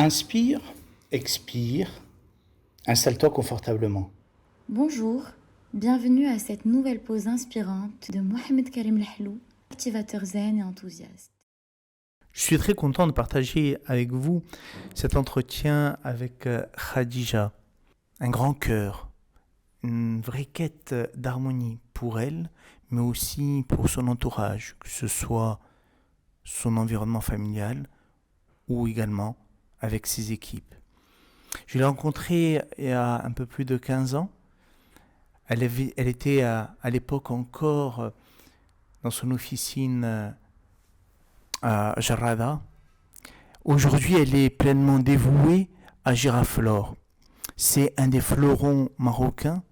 Inspire, expire, installe-toi confortablement. Bonjour, bienvenue à cette nouvelle pause inspirante de Mohamed Karim Lahlou, activateur zen et enthousiaste. Je suis très content de partager avec vous cet entretien avec Khadija. Un grand cœur, une vraie quête d'harmonie pour elle, mais aussi pour son entourage, que ce soit son environnement familial ou également avec ses équipes. Je l'ai rencontrée il y a un peu plus de 15 ans. Elle était à l'époque encore dans son officine à Jarrada. Aujourd'hui, elle est pleinement dévouée à Giraflore. C'est un des fleurons marocains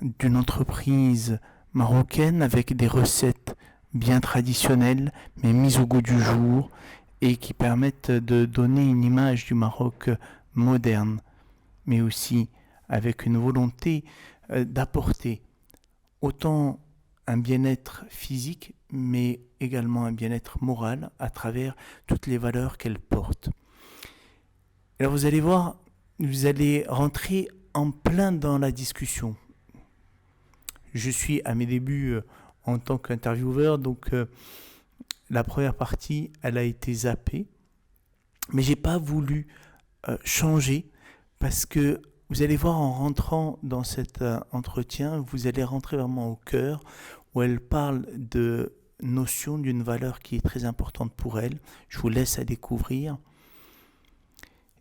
d'une entreprise marocaine avec des recettes bien traditionnelles mais mises au goût du jour et qui permettent de donner une image du Maroc moderne, mais aussi avec une volonté d'apporter autant un bien-être physique, mais également un bien-être moral à travers toutes les valeurs qu'elle porte. Alors vous allez voir, vous allez rentrer en plein dans la discussion. Je suis à mes débuts en tant qu'intervieweur, donc la première partie, elle a été zappée, mais j'ai pas voulu changer parce que vous allez voir en rentrant dans cet entretien, vous allez rentrer vraiment au cœur où elle parle de notion d'une valeur qui est très importante pour elle. Je vous laisse à découvrir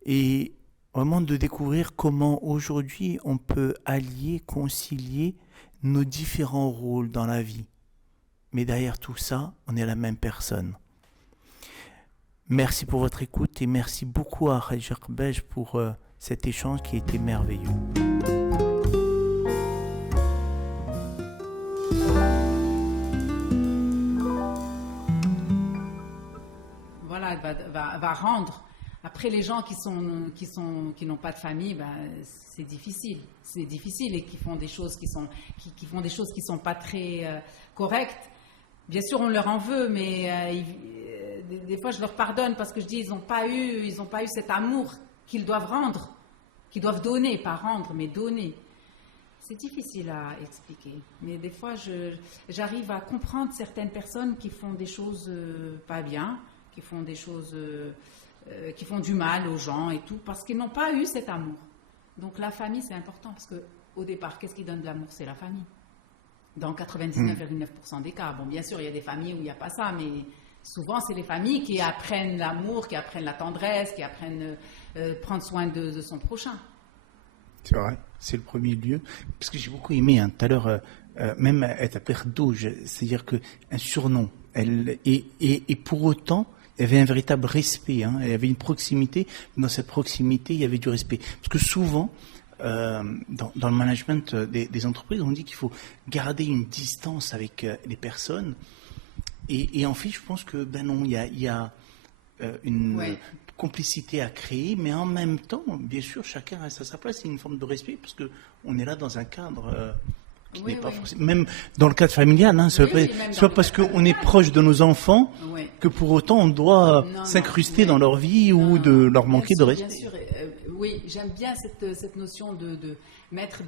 et vraiment de découvrir comment aujourd'hui on peut allier, concilier nos différents rôles dans la vie. Mais derrière tout ça, on est la même personne. Merci pour votre écoute et merci beaucoup à Khadija Khbej pour cet échange qui a été merveilleux. Voilà, elle va rendre. Après, les gens qui n'ont pas de famille, c'est difficile. C'est difficile et qui font des choses qui sont pas très correctes. Bien sûr, on leur en veut, mais des fois, je leur pardonne parce que je dis ils n'ont pas eu cet amour qu'ils doivent rendre, qu'ils doivent donner, pas rendre, mais donner. C'est difficile à expliquer, mais des fois, j'arrive à comprendre certaines personnes qui font des choses pas bien, qui font des choses qui font du mal aux gens et tout, parce qu'ils n'ont pas eu cet amour. Donc la famille, c'est important, parce qu'au départ, qu'est-ce qui donne de l'amour? C'est la famille. Dans 99,9% des cas. Bon, bien sûr, il y a des familles où il n'y a pas ça, mais souvent, c'est les familles qui apprennent l'amour, qui apprennent la tendresse, qui apprennent prendre soin de son prochain. C'est vrai, c'est le premier lieu. Parce que j'ai beaucoup aimé, tout à l'heure, même elle t'appelait Khadouj, c'est-à-dire qu'un surnom. Et pour autant, il y avait un véritable respect. Il y avait une proximité. Dans cette proximité, il y avait du respect. Parce que souvent, dans le management des entreprises, on dit qu'il faut garder une distance avec les personnes. Et en fait, je pense que non, il y a une complicité à créer, mais en même temps, bien sûr, chacun reste à sa place. C'est une forme de respect parce que on est là dans un cadre qui n'est pas forcément. Même dans le cadre familial, c'est pas parce qu'on est proche de nos enfants que pour autant on doit s'incruster dans leur vie ou de leur manquer de respect. Bien sûr. Oui, j'aime bien cette notion de mettre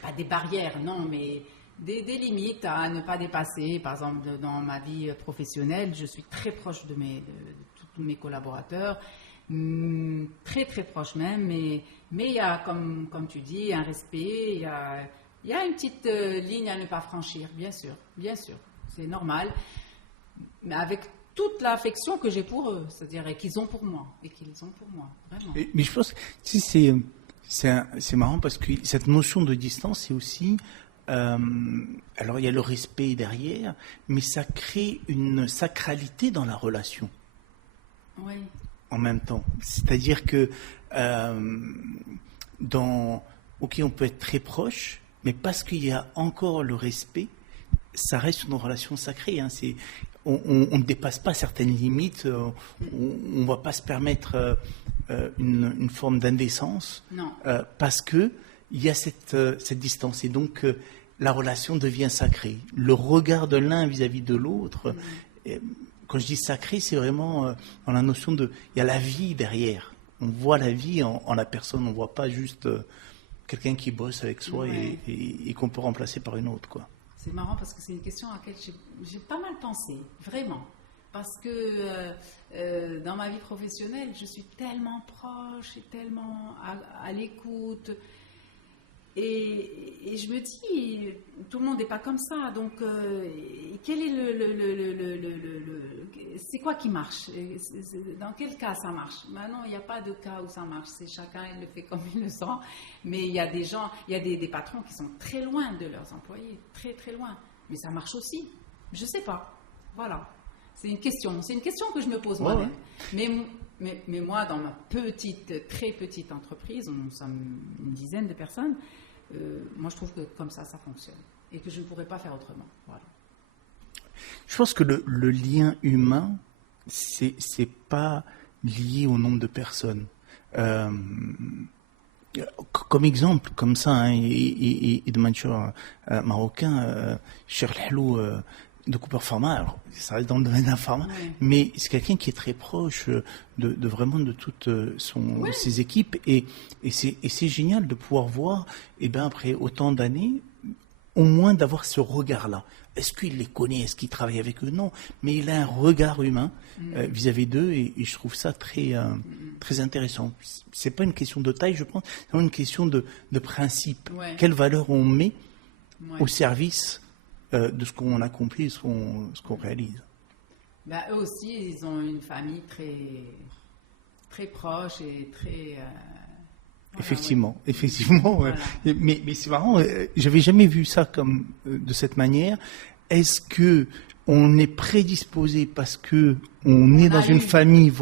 pas des barrières, non, mais des limites à ne pas dépasser. Par exemple, dans ma vie professionnelle, je suis très proche de tous mes collaborateurs, très très proche même, mais il y a, comme tu dis, un respect, il y a une petite ligne à ne pas franchir, bien sûr, c'est normal, mais avec toute l'affection que j'ai pour eux, c'est-à-dire qu'ils ont pour moi, vraiment. Mais je pense que c'est marrant parce que cette notion de distance, c'est aussi, alors il y a le respect derrière, mais ça crée une sacralité dans la relation. Oui. En même temps, c'est-à-dire que on peut être très proche, mais parce qu'il y a encore le respect, ça reste une relation sacrée. On ne dépasse pas certaines limites, on ne va pas se permettre une forme d'indécence, parce qu'il y a cette distance. Et donc, la relation devient sacrée. Le regard de l'un vis-à-vis de l'autre, quand je dis sacré, c'est vraiment dans la notion il y a la vie derrière. On voit la vie en la personne, on ne voit pas juste quelqu'un qui bosse avec soi et qu'on peut remplacer par une autre, quoi. C'est marrant parce que c'est une question à laquelle j'ai pas mal pensé, vraiment. Parce que dans ma vie professionnelle, je suis tellement proche et tellement à l'écoute. Et je me dis, tout le monde n'est pas comme ça. Donc, quel est c'est quoi qui marche? Dans quel cas ça marche? Maintenant, il n'y a pas de cas où ça marche. C'est chacun, il le fait comme il le sent. Mais il y a des gens, il y a des patrons qui sont très loin de leurs employés, très très loin. Mais ça marche aussi. Je ne sais pas. Voilà. C'est une question que je me pose moi-même. Mais moi, dans ma très petite entreprise, nous sommes une dizaine de personnes, moi je trouve que comme ça fonctionne. Et que je ne pourrais pas faire autrement. Voilà. Je pense que le lien humain, c'est pas lié au nombre de personnes. Comme exemple, comme ça, hein, et de manager marocain, Cheikh Helhlou de Cooper Pharma, alors ça reste dans le domaine d'un pharma, mais c'est quelqu'un qui est très proche de vraiment de toutes ses équipes, et c'est génial de pouvoir voir, et ben après autant d'années, au moins d'avoir ce regard-là. Est-ce qu'il les connaît? Est-ce qu'il travaille avec eux? Non, mais il a un regard humain vis-à-vis d'eux, et je trouve ça très très intéressant. C'est pas une question de taille, je pense, c'est vraiment une question de principe. Quelle valeur on met au service de ce qu'on accomplit, ce qu'on réalise. Ben, eux aussi, ils ont une famille très, très proche et très... Effectivement. Voilà. Mais c'est marrant, j'avais jamais vu ça de cette manière. Est-ce que on est prédisposé parce que on est dans une famille,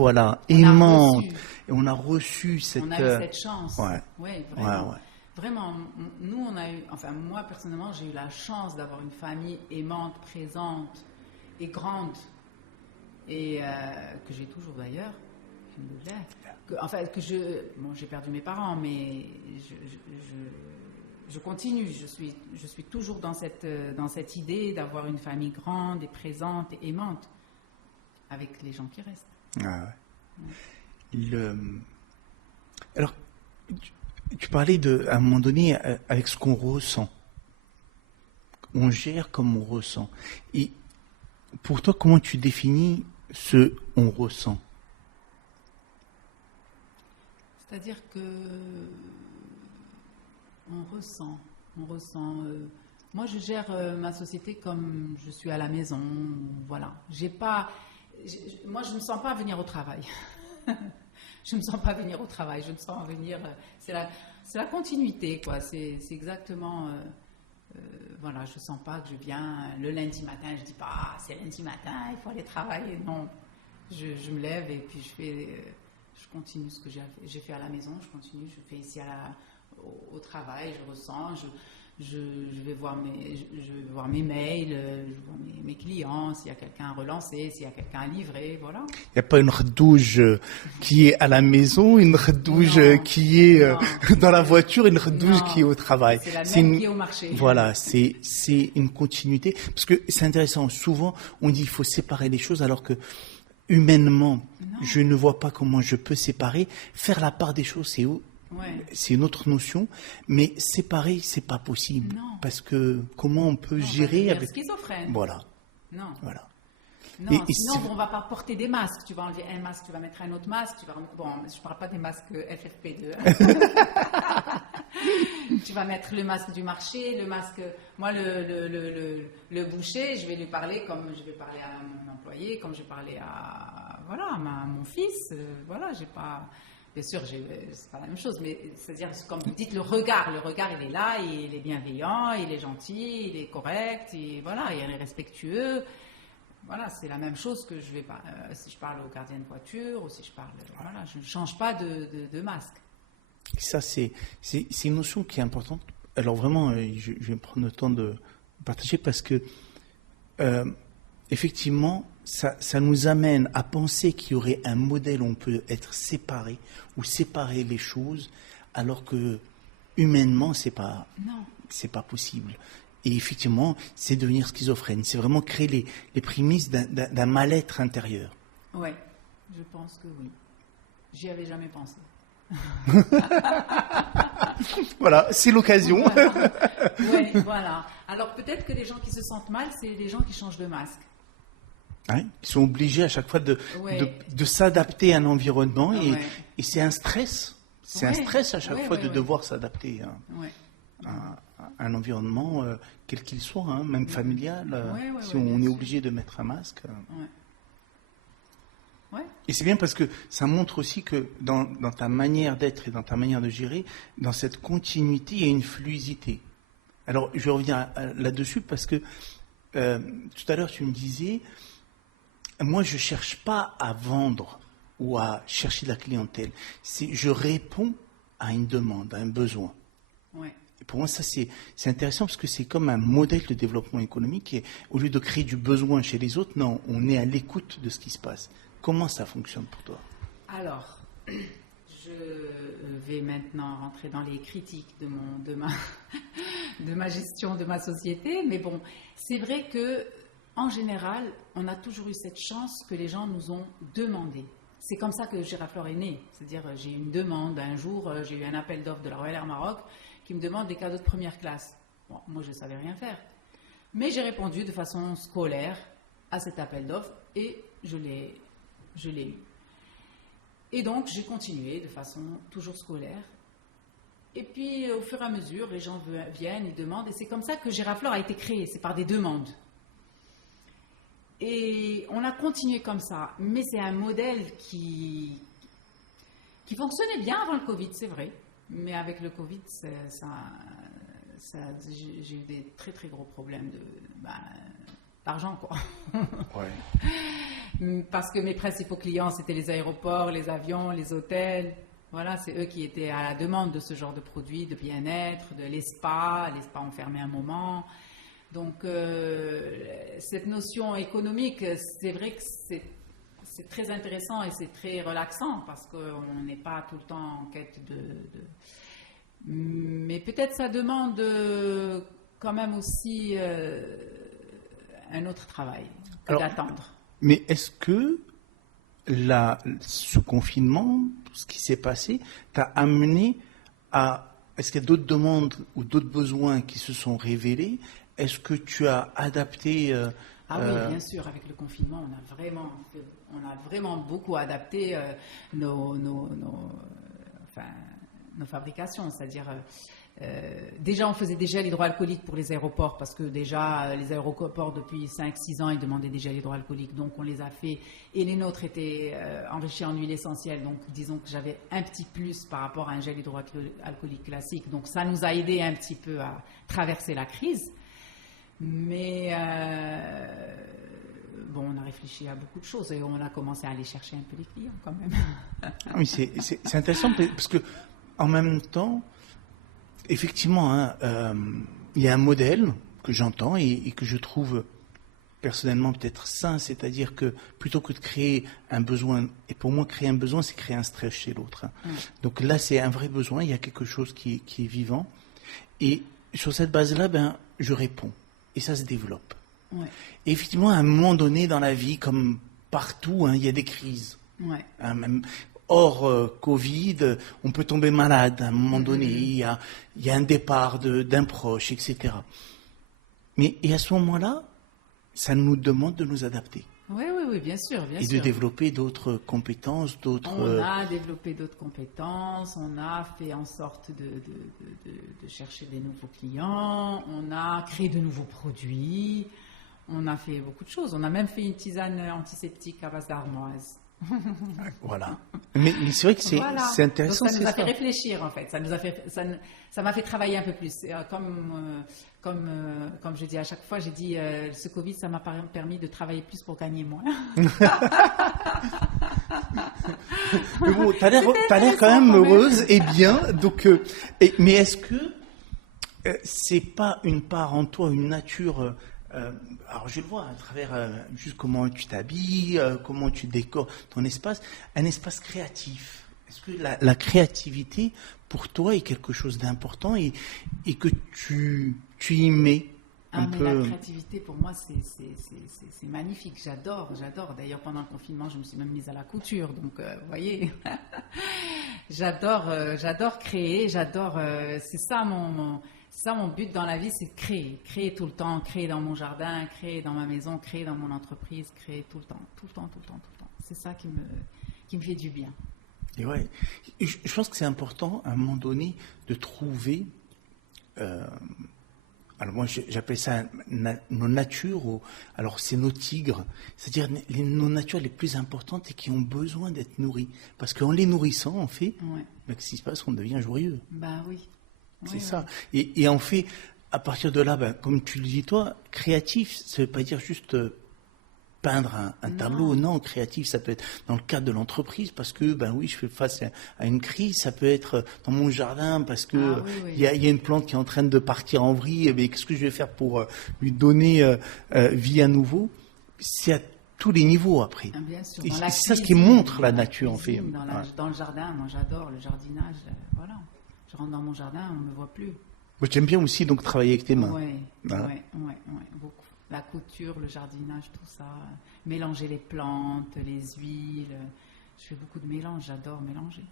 aimante, et on a reçu cette... On a eu cette chance. Ouais, vraiment. Vraiment, nous, on a eu, enfin moi personnellement, j'ai eu la chance d'avoir une famille aimante, présente et grande, et que j'ai toujours d'ailleurs, j'ai perdu mes parents, mais je continue, je suis toujours dans cette idée d'avoir une famille grande et présente et aimante avec les gens qui restent. Ah ouais. Alors, tu parlais à un moment donné avec ce qu'on ressent. On gère comme on ressent. Et pour toi, comment tu définis ce on ressent? C'est-à-dire que on ressent. Moi, je gère ma société comme je suis à la maison. Voilà. Moi, je ne me sens pas venir au travail. Je ne me sens pas venir au travail, je me sens venir... C'est la continuité, quoi. C'est exactement... voilà, je ne sens pas que je viens le lundi matin, je ne dis pas, c'est lundi matin, il faut aller travailler. Non, je me lève et puis je continue ce que j'ai fait à la maison, je continue, je fais ici au travail, je ressens, je vais voir mes mails, je vois mes clients, s'il y a quelqu'un à relancer, s'il y a quelqu'un à livrer, voilà. Il n'y a pas une redouche qui est à la maison, une redouche qui est dans la voiture, une redouche qui est au travail. C'est la même qui est au marché. Voilà, c'est une continuité. Parce que c'est intéressant, souvent on dit qu'il faut séparer les choses, alors que humainement, je ne vois pas comment je peux séparer. Faire la part des choses, c'est une autre notion, mais séparer, c'est pas possible. Non. Parce que comment on peut gérer avec... schizophrène. Voilà. Non. Voilà. Non, sinon on ne va pas porter des masques. Tu vas enlever un masque, tu vas mettre un autre masque. Bon, je ne parle pas des masques FFP2. Tu vas mettre le masque du marché, le masque... Moi, le boucher, je vais lui parler comme je vais parler à mon employé, comme je vais parler à mon fils. Voilà, j'ai pas... Bien sûr, c'est pas la même chose, mais c'est-à-dire, comme vous dites, le regard, il est là, il est bienveillant, il est gentil, il est correct, il est respectueux. Voilà, c'est la même chose que je vais pas. Si je parle au gardien de voiture, ou si je parle, je ne change pas de masque. Ça, c'est une notion qui est importante. Alors vraiment, je vais prendre le temps de partager parce que effectivement, ça nous amène à penser qu'il y aurait un modèle où on peut être séparé ou séparer les choses, alors que humainement, c'est pas possible. Et effectivement, c'est devenir schizophrène. C'est vraiment créer les prémices d'un mal-être intérieur. Oui, je pense que oui. J'y avais jamais pensé. Voilà, c'est l'occasion. Voilà. Ouais, voilà. Alors peut-être que les gens qui se sentent mal, c'est les gens qui changent de masque. Hein, ils sont obligés à chaque fois de Ouais. s'adapter à un environnement Ouais. et c'est un stress. C'est un Ouais. stress à chaque Ouais, fois ouais, de ouais. devoir s'adapter Ouais. à un environnement, quel qu'il soit, hein, même familial. Ouais, ouais, Si ouais, on bien est sûr. obligé de mettre un masque. Ouais. Ouais. Et c'est bien parce que ça montre aussi que dans ta manière d'être et dans ta manière de gérer, dans cette continuité, il y a une fluidité. Alors, je reviens là-dessus parce que tout à l'heure, tu me disais, moi, je ne cherche pas à vendre ou à chercher de la clientèle. Je réponds à une demande, à un besoin. Ouais. Et pour moi, ça, c'est intéressant parce que c'est comme un modèle de développement économique. Et au lieu de créer du besoin chez les autres, non, on est à l'écoute de ce qui se passe. Comment ça fonctionne pour toi? Alors, je vais maintenant rentrer dans les critiques de ma gestion de ma société. Mais bon, c'est vrai que en général, on a toujours eu cette chance que les gens nous ont demandé. C'est comme ça que Giraflore est né. C'est-à-dire, j'ai eu une demande. Un jour, j'ai eu un appel d'offres de la Royal Air Maroc qui me demande des cadeaux de première classe. Bon, moi, je ne savais rien faire. Mais j'ai répondu de façon scolaire à cet appel d'offres et je l'ai eu. Et donc, j'ai continué de façon toujours scolaire. Et puis, au fur et à mesure, les gens viennent, ils demandent. Et c'est comme ça que Giraflore a été créé. C'est par des demandes. Et on a continué comme ça. Mais c'est un modèle qui fonctionnait bien avant le Covid, c'est vrai. Mais avec le Covid, j'ai eu des très, très gros problèmes d'argent, quoi. Ouais. Parce que mes principaux clients, c'était les aéroports, les avions, les hôtels. Voilà, c'est eux qui étaient à la demande de ce genre de produits, de bien-être, de les spas. Les spas ont fermé un moment. Donc, cette notion économique, c'est vrai que c'est très intéressant et c'est très relaxant parce qu'on n'est pas tout le temps en quête Mais peut-être ça demande quand même aussi un autre travail que d'attendre. Mais est-ce que ce confinement, ce qui s'est passé, t'a amené à... Est-ce qu'il y a d'autres demandes ou d'autres besoins qui se sont révélés? Est-ce que tu as adapté Ah oui, bien sûr, avec le confinement, on a vraiment beaucoup adapté nos fabrications, c'est-à-dire... déjà, on faisait des gels hydroalcooliques pour les aéroports parce que déjà, les aéroports, depuis 5-6 ans, ils demandaient des gels hydroalcooliques. Donc, on les a fait et les nôtres étaient enrichis en huile essentielle. Donc, disons que j'avais un petit plus par rapport à un gel hydroalcoolique classique. Donc, ça nous a aidé un petit peu à traverser la crise. Mais bon, on a réfléchi à beaucoup de choses et on a commencé à aller chercher un peu les clients quand même. Oui, c'est intéressant parce que en même temps, effectivement, hein, il y a un modèle que j'entends et que je trouve personnellement peut-être sain, c'est-à-dire que plutôt que de créer un besoin, et pour moi créer un besoin, c'est créer un stress chez l'autre. Hein. Donc là, c'est un vrai besoin, il y a quelque chose qui est vivant. Et sur cette base-là, je réponds. Et ça se développe. Ouais. Et effectivement, à un moment donné dans la vie, comme partout, hein, il y a des crises. Ouais. Hein, même hors Covid, on peut tomber malade à un moment donné. Il y a un départ d'un proche, etc. Et à ce moment-là, ça nous demande de nous adapter. Oui, bien sûr. Et de développer d'autres compétences, On a développé d'autres compétences, on a fait en sorte de chercher des nouveaux clients, on a créé de nouveaux produits, on a fait beaucoup de choses. On a même fait une tisane antiseptique à base d'armoise. Voilà. Mais c'est vrai que c'est intéressant. Donc ça nous a fait réfléchir en fait. Ça m'a fait travailler un peu plus. Comme je dis à chaque fois, j'ai dit ce Covid, ça m'a permis de travailler plus pour gagner moins. Mais bon, t'as l'air quand même heureuse et bien. Donc, mais est-ce que c'est pas une part en toi, une nature alors je le vois à travers juste comment tu t'habilles, comment tu décores ton espace, un espace créatif. Est-ce que la créativité pour toi est quelque chose d'important et que tu y mets Mais la créativité, pour moi, c'est magnifique. J'adore. D'ailleurs, pendant le confinement, je me suis même mise à la couture. Donc, vous voyez, j'adore créer. C'est ça mon but dans la vie, c'est de créer. Créer tout le temps. Créer dans mon jardin, créer dans ma maison, créer dans mon entreprise, créer tout le temps. C'est ça qui me fait du bien. Et ouais, je pense que c'est important, à un moment donné, de trouver... alors moi j'appelle ça nos natures, alors c'est nos tigres, c'est-à-dire nos natures les plus importantes et qui ont besoin d'être nourries. Parce qu'en les nourrissant, en fait, qu'est-ce qui se passe? On devient joyeux. Bah oui. C'est ça. Et en fait, à partir de là, comme tu le dis toi, créatif, ça ne veut pas dire juste peindre un tableau. Non, créatif, ça peut être dans le cadre de l'entreprise parce que, je fais face à une crise. Ça peut être dans mon jardin parce que y a une plante qui est en train de partir en vrille. Mais qu'est-ce que je vais faire pour lui donner vie à nouveau? C'est à tous les niveaux après. Bien sûr. Et c'est ça ce qui montre la nature, en fait. Dans le jardin, moi j'adore le jardinage. Voilà. Je rentre dans mon jardin, on ne me voit plus. Moi, j'aime bien aussi donc travailler avec tes mains. Oui, beaucoup. La couture, le jardinage, tout ça. Mélanger les plantes, les huiles. Je fais beaucoup de mélange, j'adore mélanger.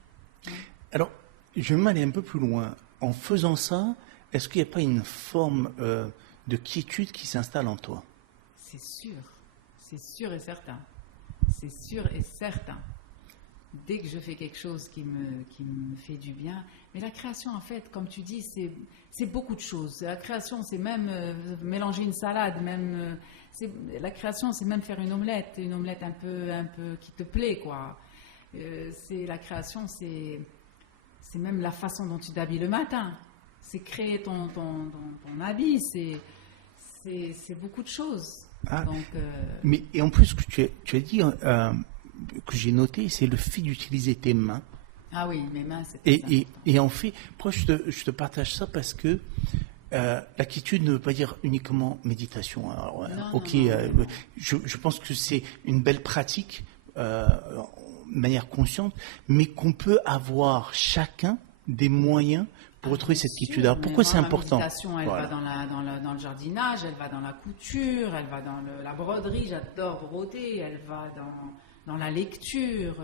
Ouais. Alors, je vais m'aller un peu plus loin. En faisant ça, est-ce qu'il n'y a pas une forme de quiétude qui s'installe en toi? C'est sûr et certain. C'est sûr et certain. Dès que je fais quelque chose qui me fait du bien. Mais la création, en fait, comme tu dis, c'est beaucoup de choses. La création, c'est même mélanger une salade. La création, c'est même faire une omelette un peu qui te plaît, quoi. La création, c'est même la façon dont tu t'habilles le matin. C'est créer ton habit. C'est beaucoup de choses. Donc, Mais et en plus, ce que tu as dit, que j'ai noté, c'est le fait d'utiliser tes mains. Ah oui, mes mains, c'est et en fait, pourquoi je te partage ça? Parce que la quiétude ne veut pas dire uniquement méditation. Alors, non. Je pense que c'est une belle pratique de manière consciente, mais qu'on peut avoir chacun des moyens pour retrouver cette quiétude. Alors pourquoi c'est important? La méditation, elle va dans le jardinage, elle va dans la couture, elle va dans la broderie, j'adore broder, elle va dans la lecture,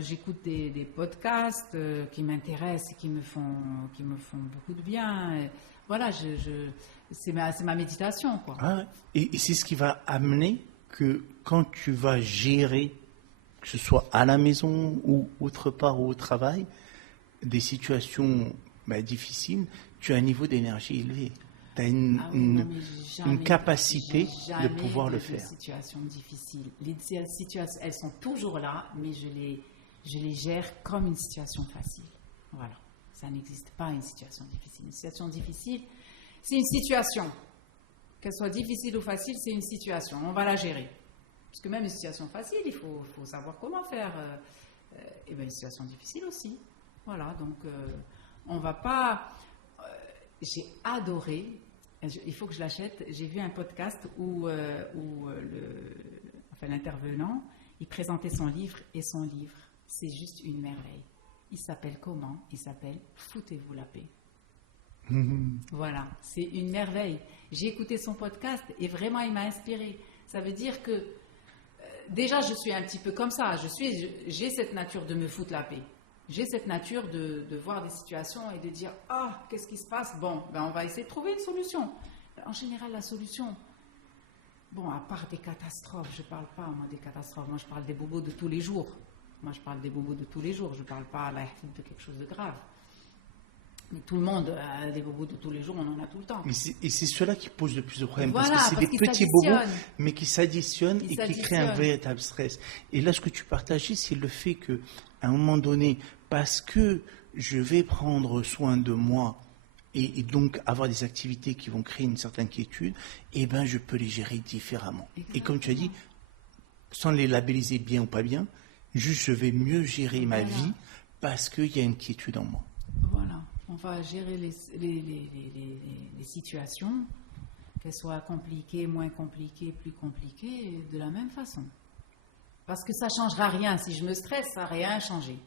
j'écoute des podcasts qui m'intéressent et qui me font beaucoup de bien. Et voilà, c'est ma méditation, quoi. Et c'est ce qui va amener que quand tu vas gérer, que ce soit à la maison ou autre part ou au travail, des situations difficiles, tu as un niveau d'énergie élevé. Tu as une capacité de pouvoir le faire. Situations difficiles. Les situations, elles sont toujours là, mais je les gère comme une situation facile. Voilà. Ça n'existe pas une situation difficile. Une situation difficile, c'est une situation. Qu'elle soit difficile ou facile, c'est une situation. On va la gérer. Parce que même une situation facile, il faut savoir comment faire. Et bien une situation difficile aussi. Voilà, donc on va pas... j'ai adoré, il faut que je l'achète, j'ai vu un podcast où l'intervenant, il présentait son livre, et son livre, c'est juste une merveille. Il s'appelle comment? Il s'appelle « Foutez-vous la paix ». Voilà, c'est une merveille. J'ai écouté son podcast et vraiment il m'a inspiré. Ça veut dire que déjà je suis un petit peu comme ça, j'ai cette nature de me foutre la paix. J'ai cette nature de voir des situations et de dire « Ah, qu'est-ce qui se passe? Bon, on va essayer de trouver une solution. » En général, la solution, à part des catastrophes, je ne parle pas moi des catastrophes, moi je parle des bobos de tous les jours. Je ne parle pas de quelque chose de grave. Mais tout le monde a des bobos de tous les jours, on en a tout le temps. Et c'est cela qui pose le plus de problèmes, voilà, parce que c'est des petits bobos, mais qui s'additionnent et qui créent un véritable stress. Et là, ce que tu partageais, c'est le fait qu'à un moment donné, parce que je vais prendre soin de moi et donc avoir des activités qui vont créer une certaine quiétude, je peux les gérer différemment. Exactement. Et comme tu as dit, sans les labelliser bien ou pas bien, juste je vais mieux gérer ma vie parce qu'il y a une quiétude en moi. Voilà, on va gérer les situations, qu'elles soient compliquées, moins compliquées, plus compliquées, de la même façon. Parce que ça ne changera rien. Si je me stresse, ça n'a rien changé.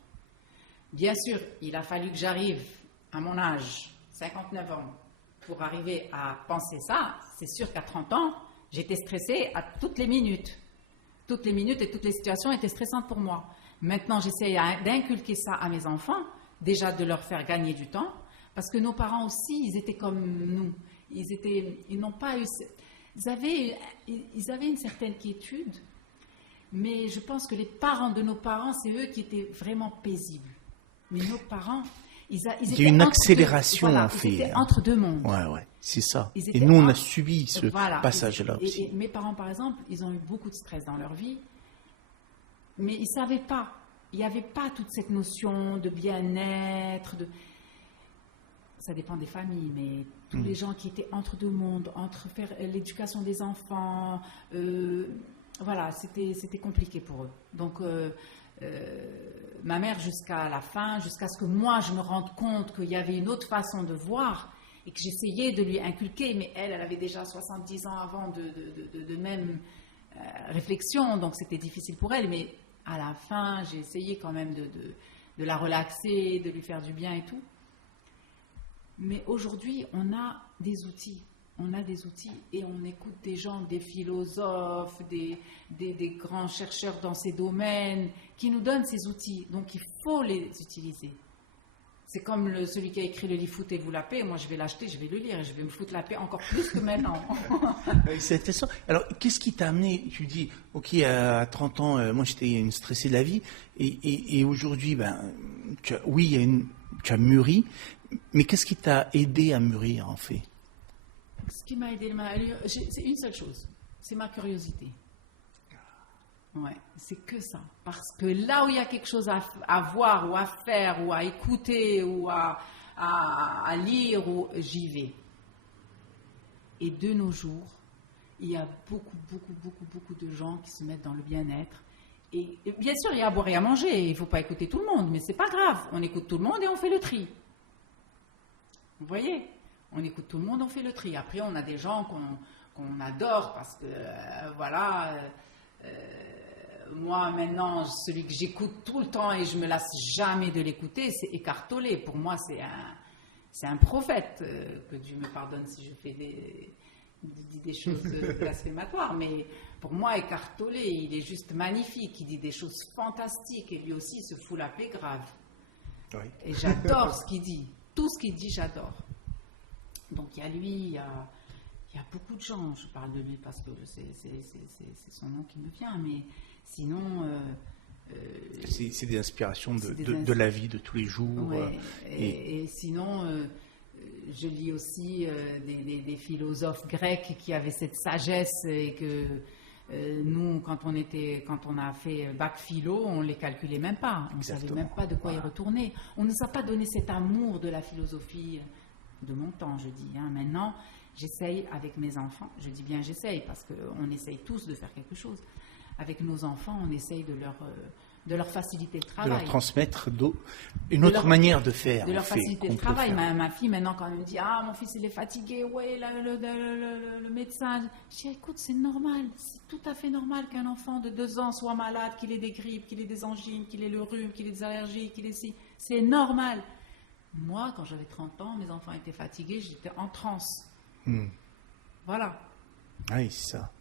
Bien sûr, il a fallu que j'arrive à mon âge, 59 ans, pour arriver à penser ça, c'est sûr qu'à 30 ans, j'étais stressée à toutes les minutes. Toutes les minutes et toutes les situations étaient stressantes pour moi. Maintenant, j'essaie d'inculquer ça à mes enfants, déjà de leur faire gagner du temps, parce que nos parents aussi, ils étaient comme nous. Ils n'ont pas eu... Ils avaient une certaine quiétude, mais je pense que les parents de nos parents, c'est eux qui étaient vraiment paisibles. Mais nos parents... Il y a une accélération en fait. Ils étaient entre deux mondes. Ouais, c'est ça. Et nous, on a subi ce passage-là aussi. Et mes parents, par exemple, ils ont eu beaucoup de stress dans leur vie, mais ils ne savaient pas. Il n'y avait pas toute cette notion de bien-être. Ça dépend des familles, mais tous les gens qui étaient entre deux mondes, entre faire l'éducation des enfants, voilà, c'était compliqué pour eux. Donc... ma mère jusqu'à la fin, jusqu'à ce que moi je me rende compte qu'il y avait une autre façon de voir et que j'essayais de lui inculquer, mais elle avait déjà 70 ans avant de même réflexion, donc c'était difficile pour elle, mais à la fin j'ai essayé quand même de la relaxer, de lui faire du bien et tout. Mais aujourd'hui on a des outils. On a des outils et on écoute des gens, des philosophes, des grands chercheurs dans ces domaines qui nous donnent ces outils. Donc il faut les utiliser. C'est comme celui qui a écrit le livre Foutez-vous la paix. Moi je vais l'acheter, je vais le lire et je vais me foutre la paix encore plus que maintenant. C'est intéressant. Alors qu'est-ce qui t'a amené? Tu dis, ok, à 30 ans, moi j'étais une stressée de la vie et aujourd'hui, tu as mûri, mais qu'est-ce qui t'a aidé à mûrir en fait? Ce qui m'a aidé, c'est une seule chose, c'est ma curiosité. Ouais, c'est que ça. Parce que là où il y a quelque chose à voir ou à faire ou à écouter ou à lire, j'y vais. Et de nos jours, il y a beaucoup de gens qui se mettent dans le bien-être. Et bien sûr, il y a à boire et à manger. Il ne faut pas écouter tout le monde, mais c'est pas grave. On écoute tout le monde et on fait le tri. Vous voyez ? On écoute tout le monde, on fait le tri. Après, on a des gens qu'on adore parce que, moi, maintenant, celui que j'écoute tout le temps et je ne me lasse jamais de l'écouter, c'est Eckhart Tolle. Pour moi, c'est un prophète. Que Dieu me pardonne si je fais des choses blasphématoires. Mais pour moi, Eckhart Tolle, il est juste magnifique. Il dit des choses fantastiques et lui aussi, il se fout la paix grave. Oui. Et j'adore ce qu'il dit. Tout ce qu'il dit, j'adore. Donc il y a lui, il y a beaucoup de gens, je parle de lui parce que c'est son nom qui me vient, mais sinon... c'est des inspirations de la vie de tous les jours. Ouais, et sinon, je lis aussi des philosophes grecs qui avaient cette sagesse et que nous, quand on a fait bac philo, on ne les calculait même pas, on ne savait même pas de quoi y retourner. On ne nous a pas donné cet amour de la philosophie... de mon temps, je dis. Maintenant, j'essaye avec mes enfants, je dis bien j'essaye, parce qu'on essaye tous de faire quelque chose. Avec nos enfants, on essaye de leur faciliter le travail. De leur transmettre une autre manière de faire. De leur faciliter le travail. Ma fille, maintenant, quand elle me dit « Ah, mon fils, il est fatigué, ouais, le médecin... » Je dis « Écoute, c'est normal, c'est tout à fait normal qu'un enfant de 2 ans soit malade, qu'il ait des grippes, qu'il ait des angines, qu'il ait le rhume, qu'il ait des allergies, qu'il ait ci. C'est normal. » Moi, quand j'avais 30 ans, mes enfants étaient fatigués, j'étais en transe. Voilà. Oui, c'est ça.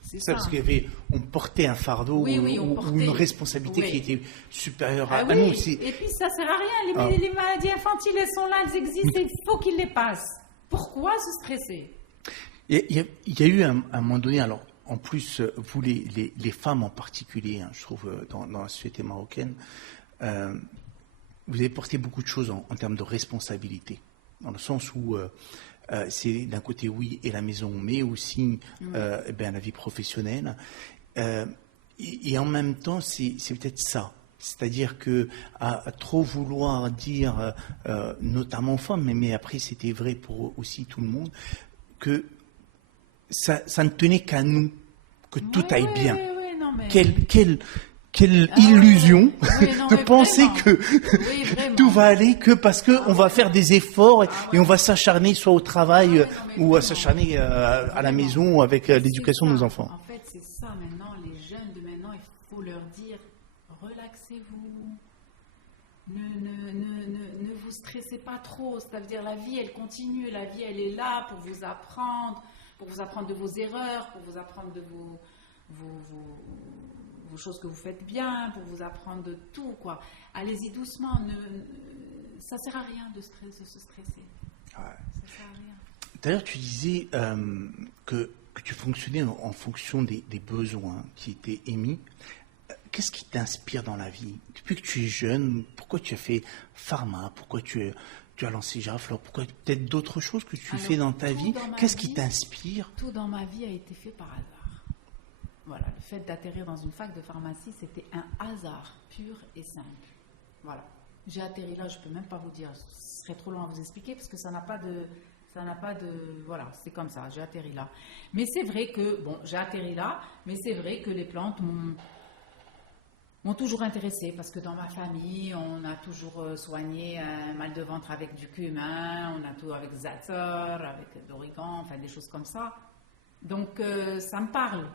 C'est ça, parce qu'on portait un fardeau ou une responsabilité qui était supérieure à nous. Et puis, ça ne sert à rien. Les maladies infantiles, elles sont là, elles existent, et il faut qu'ils les passent. Pourquoi se stresser? Il y a eu un moment donné, alors, en plus, vous, les femmes en particulier, je trouve, dans la société marocaine, vous avez porté beaucoup de choses en termes de responsabilité, dans le sens où c'est d'un côté, oui, et la maison, mais aussi la vie professionnelle. Et en même temps, c'est peut-être ça. C'est-à-dire que à trop vouloir dire, notamment aux femmes, mais après c'était vrai pour aussi tout le monde, que ça ne tenait qu'à nous, que tout aille bien. Non, mais... Quelle illusion de penser que tout va aller que parce qu'on va faire des efforts et on va s'acharner soit au travail ou à s'acharner à la maison avec l'éducation de nos enfants. En fait, c'est ça maintenant. Les jeunes de maintenant, il faut leur dire relaxez-vous. Ne vous stressez pas trop. C'est-à-dire, la vie, elle continue. La vie, elle est là pour vous apprendre de vos erreurs, pour vous apprendre de vos choses que vous faites bien, pour vous apprendre de tout, quoi. Allez-y doucement. Ça ne sert à rien de se stresser. Ouais. Ça sert à rien. D'ailleurs, tu disais que tu fonctionnais en fonction des besoins qui étaient émis. Qu'est-ce qui t'inspire dans la vie? Depuis que tu es jeune, pourquoi tu as fait pharma? Pourquoi tu as lancé Giraflore? Pourquoi peut-être d'autres choses que tu fais dans ta vie? Qu'est-ce qui t'inspire? Tout dans ma vie a été fait par hasard. Voilà, le fait d'atterrir dans une fac de pharmacie, c'était un hasard pur et simple. Voilà. J'ai atterri là, je ne peux même pas vous dire, ce serait trop long à vous expliquer parce que ça n'a pas de... Voilà, c'est comme ça, j'ai atterri là. Mais c'est vrai que, j'ai atterri là, mais c'est vrai que les plantes m'ont toujours intéressée parce que dans ma famille, on a toujours soigné un mal de ventre avec du cumin, on a tout avec zatar, avec d'origan, enfin des choses comme ça. Donc ça me parle,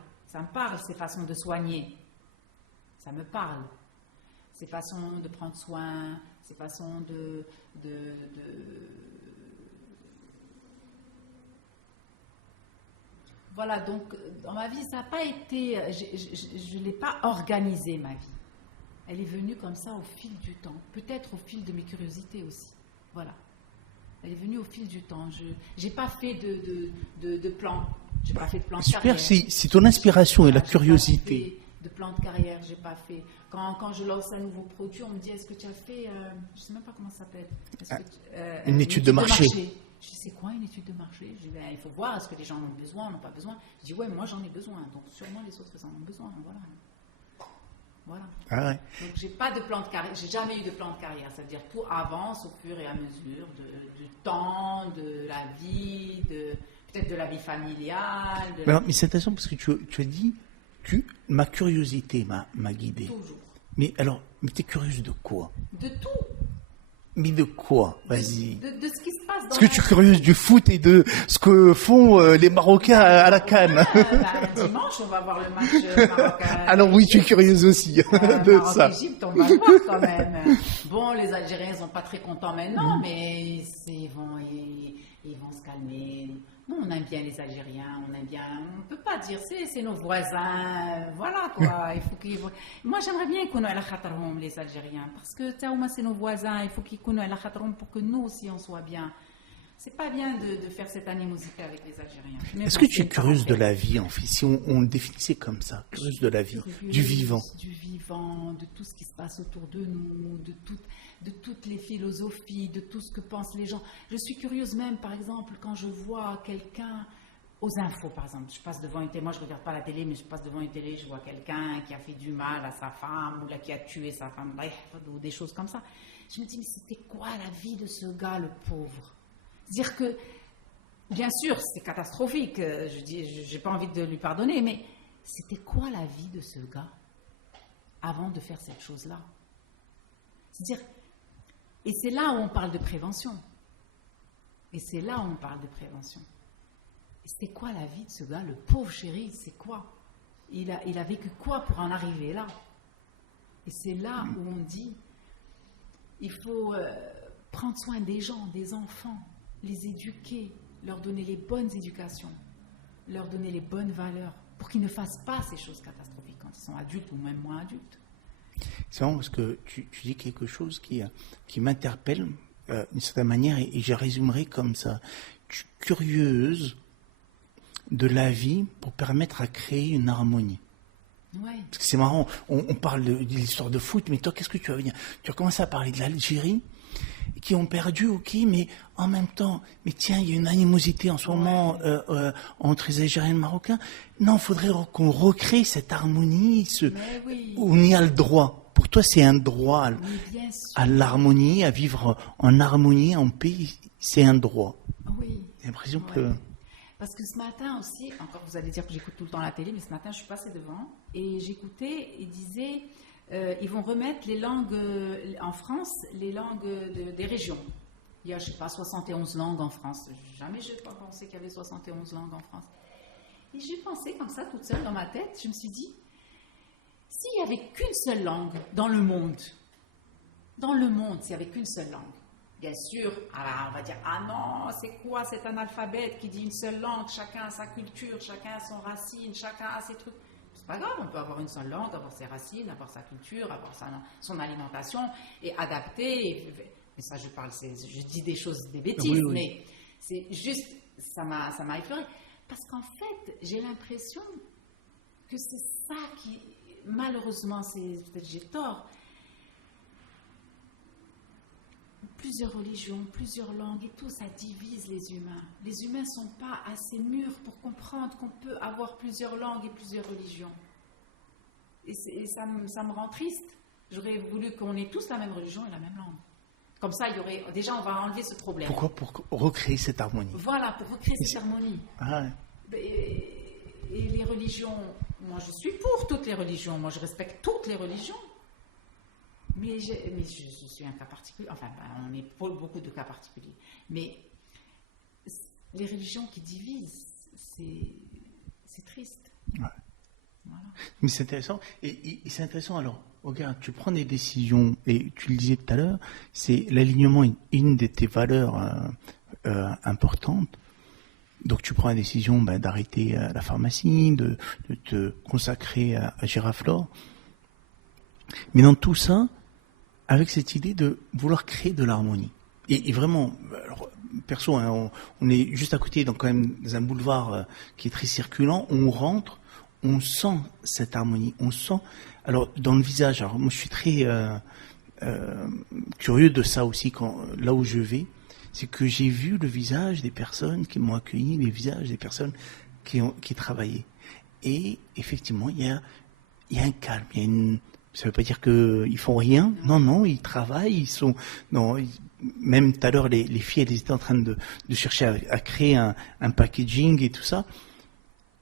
ces façons de soigner. Ça me parle. Ces façons de prendre soin, ces façons de Voilà, donc dans ma vie, ça n'a pas été... Je ne l'ai pas organisée, ma vie. Elle est venue comme ça au fil du temps. Peut-être au fil de mes curiosités aussi. Voilà. Elle est venue au fil du temps. Je n'ai pas fait de plan. Je n'ai pas fait de plan de carrière. Super, c'est ton inspiration et la curiosité. De plan de carrière, je n'ai pas fait. Quand je lance un nouveau produit, on me dit, est-ce que tu as fait... je ne sais même pas comment ça s'appelle. Une étude de marché. Je dis, c'est quoi une étude de marché? Je dis, il faut voir, est-ce que les gens en ont besoin, n'ont pas besoin? Je dis, ouais, moi j'en ai besoin, donc sûrement les autres en ont besoin, voilà. Ah ouais. Donc j'ai pas de plan de carrière, j'ai jamais eu de plan de carrière, c'est-à-dire tout avance au fur et à mesure du temps, de la vie, peut-être de la vie familiale. Mais c'est intéressant parce que tu as dit, ma curiosité m'a guidé. Toujours. Mais tu es curieuse de quoi? De tout. Mais de quoi? Vas-y. De ce qui se passe dans Est-ce que tu es curieuse du foot et de ce que font les Marocains à la CAN? Dimanche, on va voir le match marocain. Alors oui, tu es curieuse aussi de ça. Maroc-Égypte, on va le voir quand même. Bon, les Algériens ne sont pas très contents maintenant, mais ils vont se calmer. Bon, on aime bien les Algériens, on ne peut pas dire, c'est nos voisins, voilà quoi. Il faut moi, j'aimerais bien qu'on ait la khatarhom, les Algériens, parce que c'est nos voisins, il faut qu'ils connaissent la khatarhom pour que nous aussi on soit bien. C'est pas bien de faire cette animosité avec les Algériens. Est-ce que tu es curieuse de la vie, en fait, si on le définissait comme ça, curieuse de la vie, du vivant? Du vivant, de tout ce qui se passe autour de nous, de toutes les philosophies, de tout ce que pensent les gens. Je suis curieuse même, par exemple, quand je vois quelqu'un aux infos, par exemple. Je passe devant une télé, moi je ne regarde pas la télé, mais je passe devant une télé, je vois quelqu'un qui a fait du mal à sa femme, ou là, qui a tué sa femme, ou des choses comme ça. Je me dis, mais c'était quoi la vie de ce gars, le pauvre? C'est-à-dire que, bien sûr, c'est catastrophique, je n'ai pas envie de lui pardonner, mais c'était quoi la vie de ce gars avant de faire cette chose-là? C'est-à-dire, et c'est là où on parle de prévention. Et c'est là où on parle de prévention. Et c'était quoi la vie de ce gars, le pauvre chéri, c'est quoi? Il a vécu quoi pour en arriver là? Et c'est là où on dit, il faut prendre soin des gens, des enfants, les éduquer, leur donner les bonnes éducations, leur donner les bonnes valeurs, pour qu'ils ne fassent pas ces choses catastrophiques quand ils sont adultes ou même moins adultes. C'est vraiment parce que tu dis quelque chose qui m'interpelle d'une certaine manière et je résumerai comme ça. Tu es curieuse de la vie pour permettre à créer une harmonie. Ouais. Parce que c'est marrant, on parle de l'histoire de foot, mais toi, qu'est-ce que tu vas venir? Tu as commencé à parler de l'Algérie, qui ont perdu, ok, mais en même temps, mais tiens, il y a une animosité en ce moment entre les Algériens et les Marocains. Non, il faudrait qu'on recrée cette harmonie, on y a le droit. Pour toi, c'est un droit à l'harmonie, à vivre en harmonie, en paix, c'est un droit. Oui. J'ai l'impression que... Parce que ce matin aussi, encore vous allez dire que j'écoute tout le temps la télé, mais ce matin je suis passée devant et j'écoutais, ils disaient, ils vont remettre les langues, en France, les langues des régions. Il y a, je ne sais pas, 71 langues en France. Jamais je n'ai pas pensé qu'il y avait 71 langues en France. Et j'ai pensé comme ça, toute seule dans ma tête, je me suis dit, s'il n'y avait qu'une seule langue dans le monde, Dans le monde, s'il n'y avait qu'une seule langue, bien sûr, alors on va dire, ah non, c'est quoi cet analphabète qui dit une seule langue, chacun a sa culture, chacun a son racine, chacun a ses trucs. C'est pas grave, on peut avoir une seule langue, avoir ses racines, avoir sa culture, avoir son alimentation et adapter. Mais ça, je dis des choses, des bêtises, Oui. mais c'est juste, ça m'a effleuré. Parce qu'en fait, j'ai l'impression que c'est ça qui, malheureusement, peut-être j'ai tort, plusieurs religions, plusieurs langues et tout, ça divise les humains. Les humains ne sont pas assez mûrs pour comprendre qu'on peut avoir plusieurs langues et plusieurs religions. Et ça me rend triste. J'aurais voulu qu'on ait tous la même religion et la même langue. Comme ça, déjà, on va enlever ce problème. Pourquoi? Pour recréer cette harmonie. Voilà, pour recréer cette harmonie. Ah ouais. Et les religions, moi je suis pour toutes les religions, moi je respecte toutes les religions. Mais je suis un cas particulier, enfin on est pour beaucoup de cas particuliers. Mais les religions qui divisent, c'est triste. Ouais. Voilà. Mais c'est intéressant. Et c'est intéressant, alors, regarde, tu prends des décisions, et tu le disais tout à l'heure, c'est l'alignement est une de tes valeurs importantes. Donc tu prends la décision d'arrêter la pharmacie, de te consacrer à Giraflore. Mais dans tout ça, avec cette idée de vouloir créer de l'harmonie. Et vraiment, alors, perso, hein, on est juste à côté, quand même, dans un boulevard qui est très circulant, on rentre, on sent cette harmonie, on sent, alors dans le visage, alors moi je suis très curieux de ça aussi, là où je vais, c'est que j'ai vu le visage des personnes qui m'ont accueilli, les visages des personnes qui travaillaient. Et effectivement, il y a un calme, ça ne veut pas dire qu'ils font rien. Non, ils travaillent. Même tout à l'heure, les filles, elles étaient en train de chercher à créer un packaging et tout ça,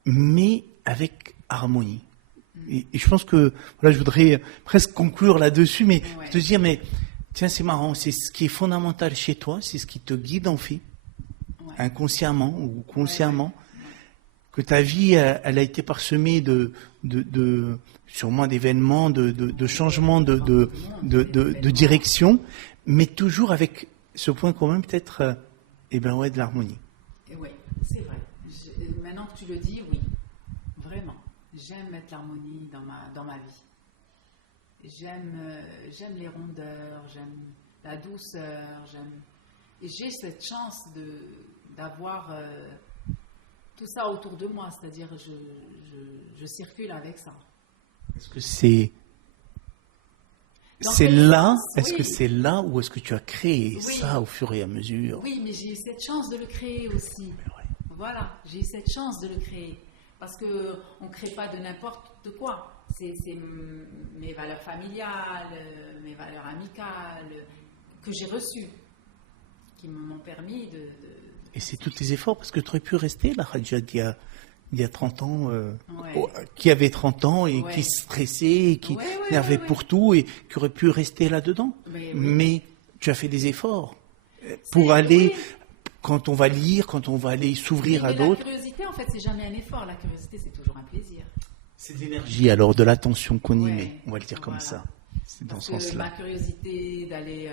mais avec harmonie. Et je pense que, voilà, je voudrais presque conclure là-dessus, mais te dire, mais tiens, c'est marrant, c'est ce qui est fondamental chez toi, c'est ce qui te guide en fait, inconsciemment ou consciemment, que ta vie, elle a été parsemée de sûrement d'événements, de changements de direction, mais toujours avec ce point commun peut-être, de l'harmonie. Oui, c'est vrai. Maintenant que tu le dis, oui, vraiment, j'aime mettre l'harmonie dans ma vie. J'aime les rondeurs, j'aime la douceur, et j'ai cette chance d'avoir tout ça autour de moi, c'est-à-dire je circule avec ça. Est-ce que c'est là? Est-ce que c'est là ou est-ce que tu as créé ça au fur et à mesure? Oui, mais j'ai eu cette chance de le créer aussi. Voilà, j'ai eu cette chance de le créer. Parce qu'on ne crée pas de n'importe quoi. C'est mes valeurs familiales, mes valeurs amicales que j'ai reçues, qui m'ont permis de... Et c'est tous tes efforts, parce que tu aurais pu rester là, Khadija, il y a 30 ans, qui avait 30 ans et qui stressait, et qui nervait pour tout, et qui aurait pu rester là-dedans. Mais tu as fait des efforts pour aller, quand on va lire, quand on va aller s'ouvrir à d'autres. La curiosité, en fait, c'est jamais un effort. La curiosité, c'est toujours un plaisir. C'est de l'énergie, alors, de l'attention qu'on y met, on va le dire comme ça. C'est dans ce sens-là. Ma curiosité d'aller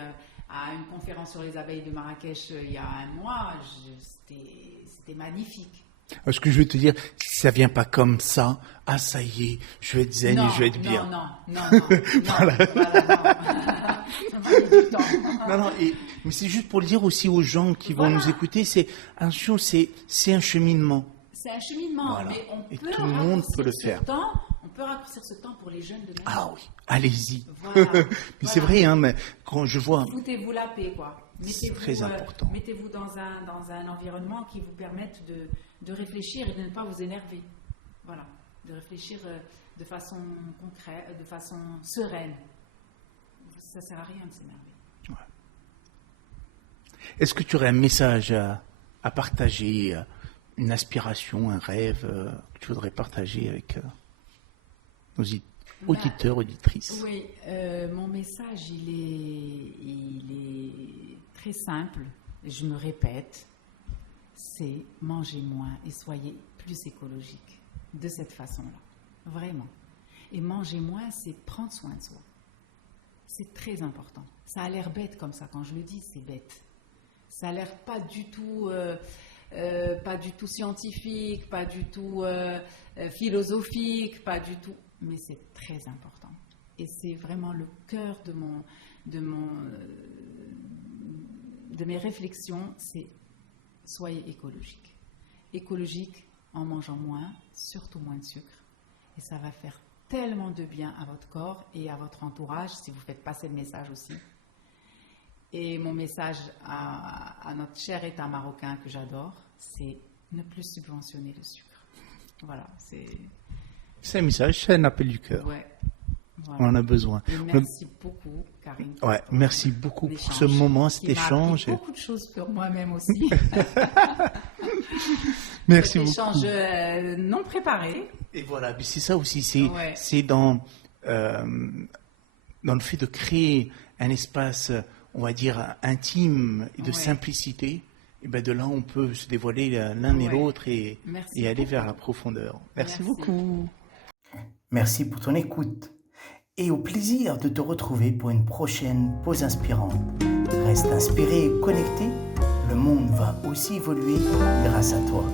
à une conférence sur les abeilles de Marrakech il y a un mois, c'était magnifique. Ce que je veux te dire, ça vient pas comme ça. Ah, ça y est, je vais être zen et je vais être bien. Non. Voilà. Non, mais c'est juste pour le dire aussi aux gens qui vont nous écouter, c'est un cheminement. C'est un cheminement, mais et tout le monde peut le faire. On peut raccourcir ce temps pour les jeunes de maintenant. Ah oui, allez-y. Voilà. Mais c'est vrai, hein, mais quand je vois... Foutez-vous la paix, quoi. C'est très important. Mettez-vous dans un environnement qui vous permette de réfléchir et de ne pas vous énerver. Voilà. De réfléchir de façon concrète, de façon sereine. Ça ne sert à rien de s'énerver. Ouais. Est-ce que tu aurais un message à partager, une aspiration, un rêve que tu voudrais partager avec nos auditeurs, auditrices? Oui, mon message, il est très simple, je me répète, c'est manger moins et soyez plus écologique de cette façon-là, vraiment. Et manger moins, c'est prendre soin de soi. C'est très important. Ça a l'air bête comme ça, quand je le dis, c'est bête. Ça a l'air pas du tout scientifique, pas du tout philosophique, pas du tout, mais c'est très important. Et c'est vraiment le cœur de mes réflexions, c'est soyez écologique. Écologique en mangeant moins, surtout moins de sucre. Et ça va faire tellement de bien à votre corps et à votre entourage si vous faites passer le message aussi. Et mon message à notre cher État marocain que j'adore, c'est ne plus subventionner le sucre. Voilà, c'est un message, c'est un appel du cœur. Ouais, voilà. On en a besoin. Et merci beaucoup, Karim. Ouais, merci beaucoup pour ce moment, cet échange. Il m'a appris beaucoup de choses pour moi-même aussi. Merci cet beaucoup. Échange non préparé. Et voilà, c'est ça aussi, c'est dans le fait de créer un espace, on va dire, intime et de simplicité. Et ben de là, on peut se dévoiler l'un et l'autre et aller vers la profondeur. Merci beaucoup. Merci pour ton écoute et au plaisir de te retrouver pour une prochaine pause inspirante. Reste inspiré et connecté, le monde va aussi évoluer grâce à toi.